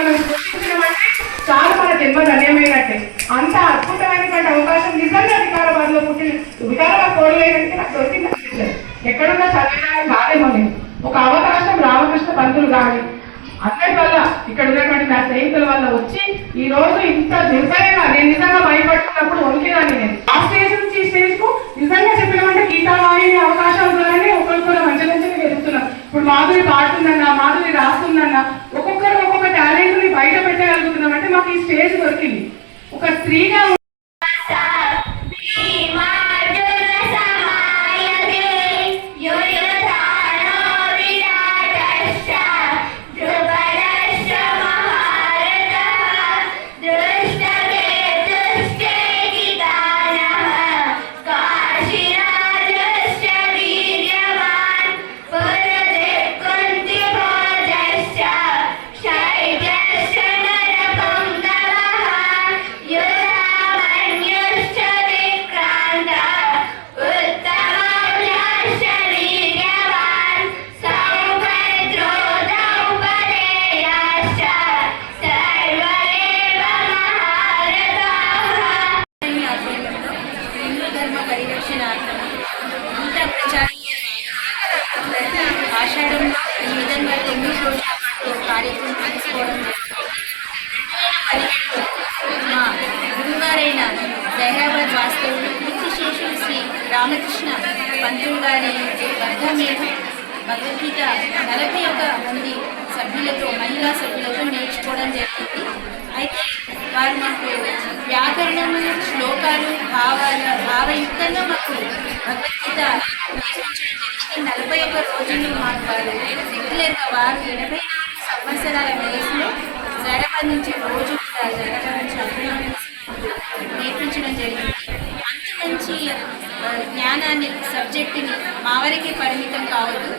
మనం సృష్టించినమంటే చాలా మన జన్మ ధన్యమైనట్టే. అంత అద్భుతమైనటువంటి అవకాశం నిజంగా వికారాబాద్లో పుట్టిన వికారాబాద్ కోడలేదంటే నాకు దొరికింది అనిపించలేదు ఎక్కడున్నా చదివడానికి కాదేమో నేను ఒక అవకాశం రామకృష్ణ పంతులు కానీ అందరి వల్ల ఇక్కడ ఉన్నటువంటి నా స్నేహితుల వల్ల వచ్చి ఈ రోజు ఇంత నిర్భయంగా నేను నిజంగా భయపడుతున్నప్పుడు వణికేదాన్ని నేను. ఆ స్టేజ్ నుంచి ఈ స్టేజ్కు నిజంగా చెప్పినామంటే గీతావాహిని అవకాశాలు ఒకరికొకరు మంచి మంచిగా ఎదుగుతున్నాం ఇప్పుడు మాధురి పాడుతుందన్న మాధురి రాస్తుందన్న ఒక్కొక్కరు టాలెంట్ని బయట పెట్టగలుగుతున్నాం. అంటే మాకు ఈ స్టేజ్ దొరికింది. ఒక స్త్రీగా రామకృష్ణ పంతులు గారి వర్ధమేధ భగవద్గీత నలభై ఒక మంది సభ్యులతో మహిళా సభ్యులతో నేర్చుకోవడం జరిగింది. అయితే వారు మాకు వ్యాకరణం శ్లోకాలు భావాల భావయుక్తంగా మాకు భగవద్గీత నేర్పించడం జరిగింది. నలభై ఒక్క రోజులు మాకు వారు రెగ్యులర్గా వారు ఎనభై నాలుగు సంవత్సరాల వయసులో జైరాబాద్ నుంచి రోజు కూడా నుంచి నేర్పించడం జరిగింది. జ్ఞానాన్ని సబ్జెక్టుని మా వరకే పరిమితం కావద్దు.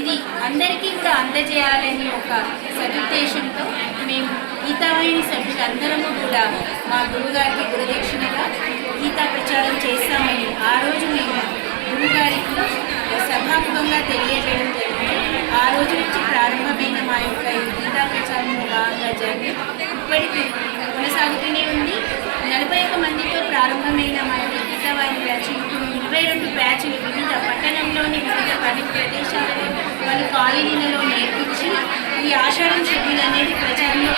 ఇది అందరికీ కూడా అందజేయాలని ఒక సదుద్దేశంతో మేము గీతావాహిని సభ్యులందరము కూడా మా గురుగారికి గురుదక్షిణగా గీతా ప్రచారం చేస్తామని ఆ రోజు మేము గురుగారికి సభాముఖంగా తెలియజేయడం జరిగింది. ఆ రోజు నుంచి ప్రారంభమైన మా యొక్క ఈ గీతా ప్రచారంలో భాగంగా జరిగి ఇప్పటికీ కొనసాగుతూనే ఉంది నలభై ఒక్క మందితో ప్రారంభమైన మా యొక్క గీతావాహిని బ్యాచ్ ఇప్పుడు ఇరవై రెండు బ్యాచ్లు వివిధ పట్టణంలోని వివిధ పని ప్రదేశాలలో వాళ్ళు కాలేజీలలో నేర్పించి ఈ ఆషాఢం షెడ్యూల్ అనేది ప్రచారంలో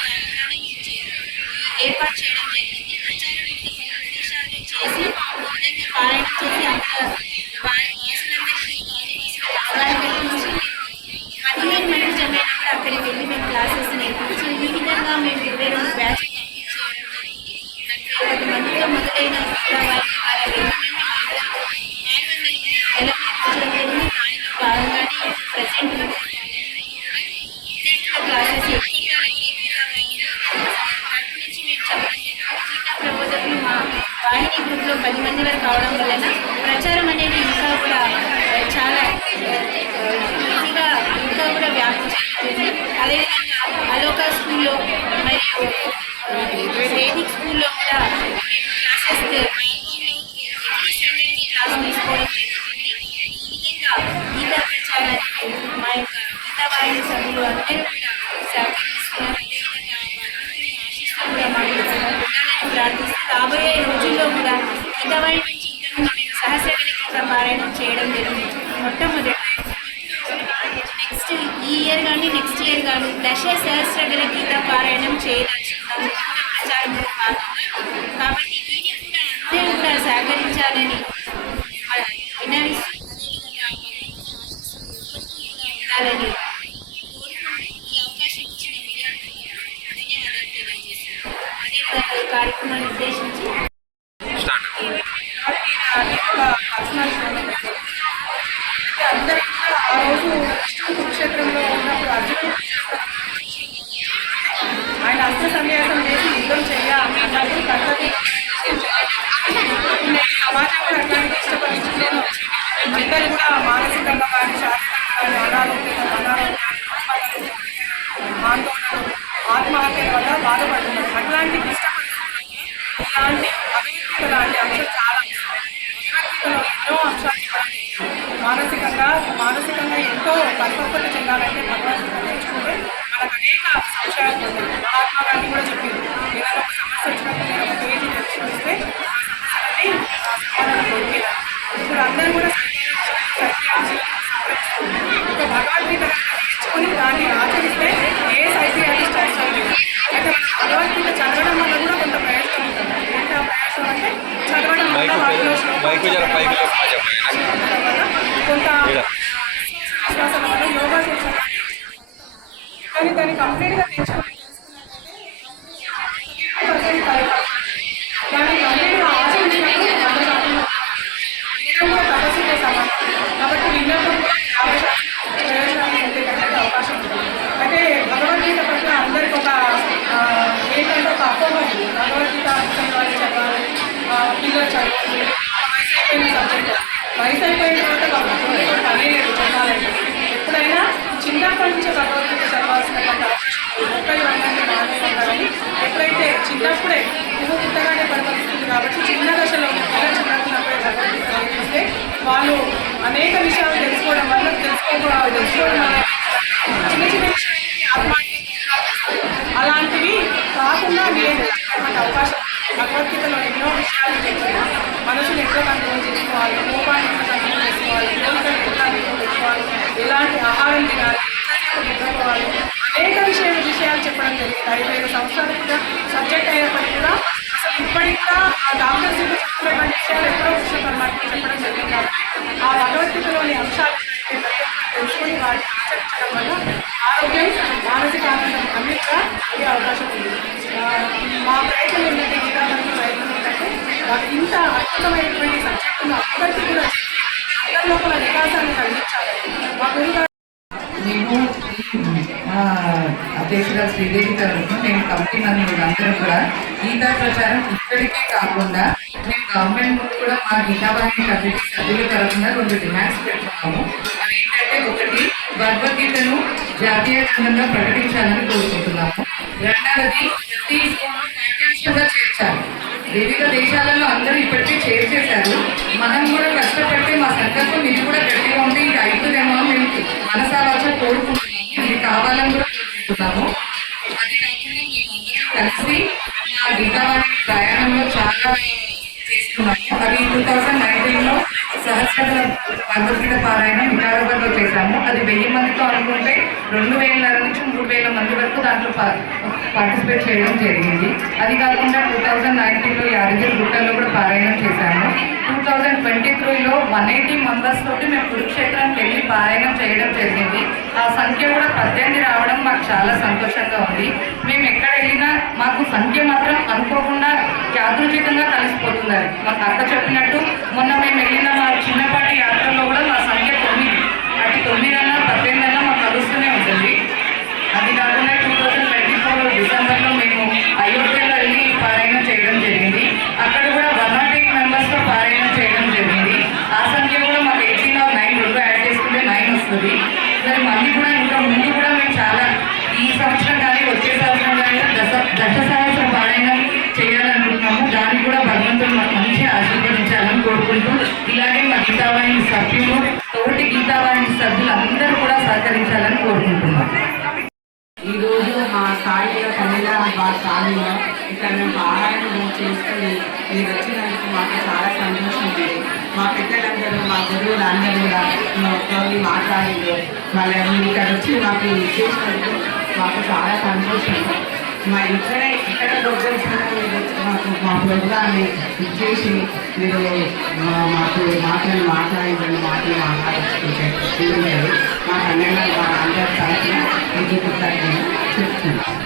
చెందుతుంది అదేవిధంగా అలోక స్కూల్లో మరియు ఆ, వేదిక్ స్కూల్లో కూడా నెక్స్ట్ ఇయర్ కానీ దశ సహస్రగణ గీత పారాయణం చేయదలుచుకున్నాము ప్రచారంలో భాగంగా కాబట్టి దీనికి కూడా అందరూ కూడా సహకరించాలని వినాలని ఉండాలని ఈ అవకాశం ఇచ్చిన ధన్యవాదాలు తెలియజేస్తున్నాను. అదేవిధంగా ఈ కార్యక్రమాన్ని ఉద్దేశించి పరిపక్వత చెందాలంటే భగవద్గీత నేర్చుకుంటే మన వాళ్ళకి అనేక సంశయాలు ఉంటాయి. మహాత్మా గాంధీ కూడా చెప్పింది ఏదైనా ఒక సమస్య వచ్చినప్పుడు నేను ఒక పేజీ తెచ్చుకొని ఇస్తే ఆ సమస్యలన్నీ ఆ సమాధానం దొరికేలా ఇప్పుడు అందరూ కూడా సైకియాలజీ ఒక భగవద్గీత కనుక నేర్చుకుని దాన్ని ఆచరిస్తే ఏ సైకియాలజిస్ట్ అవసరం లేదు అయితే మనం భగవద్గీత చదవడం వల్ల కూడా కొంత ప్రయోజనం ఉంటుంది ఏంటి ఆ ప్రయోజనం అంటే చదవడం వల్ల వాటిలో కానీ దాన్ని కంప్లీట్గా తెచ్చుకొని దాన్ని కంప్లీట్గా ఆచరించినప్పుడు వంద శాతం నేను కూడా తపస్సు చేశాను కాబట్టి విన్నప్పుడు కూడా యాభై శాతం ప్రయోజనాలు పొందేటటువంటి అవకాశం ఉంది అయితే భగవద్గీత పట్ల అందరికి ఒక ఆ, ఏంటంటే ఒక అపోహ ఉంది భగవద్గీత చదవాలి చదవాలి ఆ, పిల్లలు చదవాలి వయసు అయిపోయిన సబ్జెక్ట్ వయసు అయిపోయిన తర్వాత భగవద్గీత కూడా పనే లేదు చదవాలంటే ఎప్పుడైనా చిన్నప్పటి నుంచే భగవద్గీత చదవాల్సినటువంటి అవకాశం ఉంది. ముప్పై వందల మానేస్తారని ఎప్పుడైతే చిన్నప్పుడే పువ్వు ఇంతగానే పరిపాలిస్తుంది కాబట్టి చిన్న దశలో పిల్లలు చిన్నప్పుడే భగవద్గీత వాళ్ళు అనేక విషయాలు తెలుసుకోవడం వల్ల తెలుసుకోవడం తెలుసుకోవడం చిన్న చిన్న విషయాలకి ఆత్మహత్య అలాంటివి కాకుండా నియంత్రించేటువంటి అవకాశం భగవద్గీతలో ఎన్నో విషయాలు చెప్పిన మనసుని ఎంతో కంట్రోల్ చేసుకోవాలి. కృష్ణ పరమాత్మ చెప్పడం జరిగింది ఆ భగవద్గీతలోని అంశాలు ఏవైతే వాటిని ఆచరించడం వల్ల ఆరోగ్యం మానసిక ఆనందం అన్ని అయ్యే అవకాశం ఉంది. మా ప్రయత్నం ఏంటంటే గీతాలకు ప్రయత్నం ఏంటంటే మాకు ఇంత అద్భుతమైనటువంటి సబ్జెక్టును అందరికీ కూడా చెప్పి అందరి లోపల వికాసాన్ని కలిగించాలి. మా గురుగారు మేము మా అధ్యక్షురాలు శ్రీదేవి తరఫున నేను కమిటీ అందరూ కూడా గీతా ప్రచారం ఇక్కడికే కాకుండా మేము గవర్నమెంట్ ముందు కూడా మా గీతావాహిని కమిటీ సభ్యుల తరఫున రెండు డిమాండ్స్ పెట్టుకున్నాము అవి ఏంటంటే ఒకటి భగవద్గీతను జాతీయ గ్రంథంగా ప్రకటించాలని కోరుకుంటున్నాము. రెండవది ప్రతి స్కూల్లో పాఠ్యాంశంగా చేర్చాలి. వివిధ దేశాలలో అందరూ ఇప్పటికే చేర్చేశారు. మనం కూడా కష్టపడితే మా సంకల్పం ఇది కూడా గట్టిగా ఉంది ఇది అవుతుందేమో మేము మనసావాచ కోరుకుంటున్నాము. ఇది కావాలని కూడా కోరుకుంటున్నాము. అది కాకుండా మేమందరం కలిసి మా గీతావాణి ప్రయాణంలో చాలా చేస్తున్నాము అవి టూ థౌజండ్ నైన్టీన్లో సహస్ర భగవద్గీత పారాయణం వికారాబాద్లో చేశాము. అది వెయ్యి మందితో అనుకుంటే రెండు వేల నుంచి మూడు వేల మంది వరకు దాంట్లో పార్టిసిపేట్ చేయడం జరిగింది. అది కాకుండా టూ థౌజండ్ నైన్టీన్లో యాదగిరి గుట్టల్లో కూడా పారాయణం చేశాము. టూ థౌజండ్ ట్వంటీ త్రీలో వన్ ఎయిటీ మెంబర్స్ తోటి మేము కురుక్షేత్రానికి వెళ్ళి పారాయణం చేయడం జరిగింది. ఆ సంఖ్య కూడా పద్దెనిమిది రావడం మాకు చాలా సంతోషంగా ఉంది. మేము ఎక్కడ వెళ్ళినా మాకు సంఖ్య మాత్రం అనుకోకుండా యాదృచితంగా కలిసిపోతున్నారు మాకు అక్క చెప్పినట్టు కూడా ముందు కూడా మేము చాలా ఈ సంవత్సరం కానీ వచ్చే సంవత్సరం కానీ దశ దశ సహస్రం పారాయణం చేయాలనుకుంటున్నాము. దానికి కూడా భగవంతుడు మాకు మంచి ఆశీర్వదించాలని కోరుకుంటూ ఇలాగే మా గీతావాహిని సభ్యులు తోటి గీతావాహిని సభ్యులు అందరూ కూడా సహకరించాలని కోరుకుంటున్నాం ఈరోజు మా స్థాయిలో కన్నడ మా స్థాయిలో ఇక్కడ మేము పారాయణం చేసుకుని మీరు వచ్చినందుకు మాకు చాలా సంతోషం ఉంది మా పెద్దలందరూ మా గురువులు అందరూ కూడా మాతో మాట్లాడారు మళ్ళీ ఇక్కడ వచ్చి మాకు చేసినందుకు మాకు చాలా సంతోషం. మా ఇక్కడే ఇక్కడ ప్రోగ్రామ్స్ మాకు మా ప్రోగ్రామ్ని ఇచ్చేసి మీరు మాకు మాటలు మాట్లాడించండి మాటలు మాట్లాడుతుంటే మా కన్నడ మా అందరి తరఫున మీకు చెప్తున్నాను.